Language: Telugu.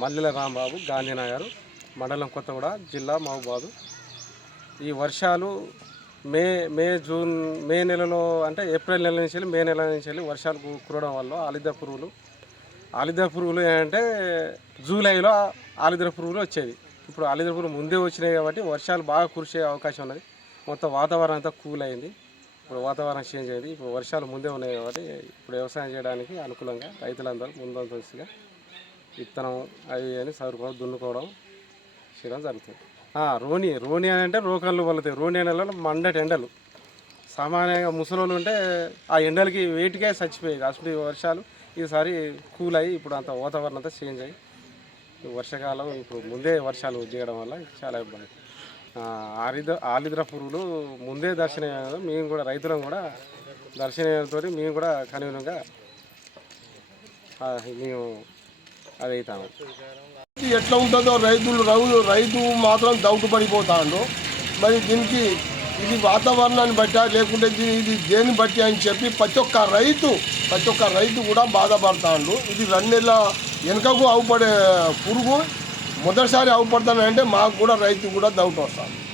మల్లెల రాంబాబు, గాంధీనగర్, మండలం కొత్తగూడ, జిల్లా మహబూబాద్. ఈ వర్షాలు మే మే జూన్ మే నెలలో అంటే ఏప్రిల్ నెల నుంచి మే నెల నుంచి వర్షాలు కురవడం వల్ల ఆలిద్ర పురుగులు ఏంటంటే జూలైలో ఆలిద్ర పురుగులు వచ్చేది. ఇప్పుడు ఆలిద్ర పురుగులు ముందే వచ్చినాయి కాబట్టి వర్షాలు బాగా కురిసే అవకాశం ఉన్నది. మొత్తం వాతావరణం అంతా కూల్ అయింది. ఇప్పుడు వాతావరణం చేంజ్ అయింది. ఇప్పుడు వర్షాలు ముందే ఉన్నాయి కాబట్టి ఇప్పుడు వ్యవసాయం చేయడానికి అనుకూలంగా రైతులందరూ ముందంతస్తుగా విత్తనం అవి అని చదువుకోవడం, దున్నుకోవడం చేయడం జరుగుతుంది. రోని అని అంటే రోకళ్ళు వలుతాయి. రోని నెలలో మండటి ఎండలు సామాన్యంగా ముసలోళ్ళు ఉంటే ఆ ఎండలకి వేటికే చచ్చిపోయేది. అసలు వర్షాలు ఈసారి కూల్ అయ్యి ఇప్పుడు అంత వాతావరణం అంతా చేంజ్ అయ్యి వర్షాకాలం ఇప్పుడు ముందే వర్షాలు చేయడం వల్ల చాలా ఇబ్బంది. ఆలిద్ర పురుగులు ముందే దర్శనం, మేము కూడా రైతులం కూడా దర్శనంతో మేము కూడా కనుగొనంగా మేము అది అవుతాము. ఎట్లా ఉంటుందో రైతు మాత్రం డౌట్ పడిపోతాడు. మరి దీనికి ఇది వాతావరణాన్ని బట్టా లేకుంటే ఇది దేన్ని బట్టి అని చెప్పి ప్రతి ఒక్క రైతు కూడా బాధపడతాడు. ఇది 2 నెలల వెనుకకు అవుపడే పురుగు మొదటిసారి అవుపడతానంటే మాకు కూడా రైతు కూడా డౌట్ వస్తుంది.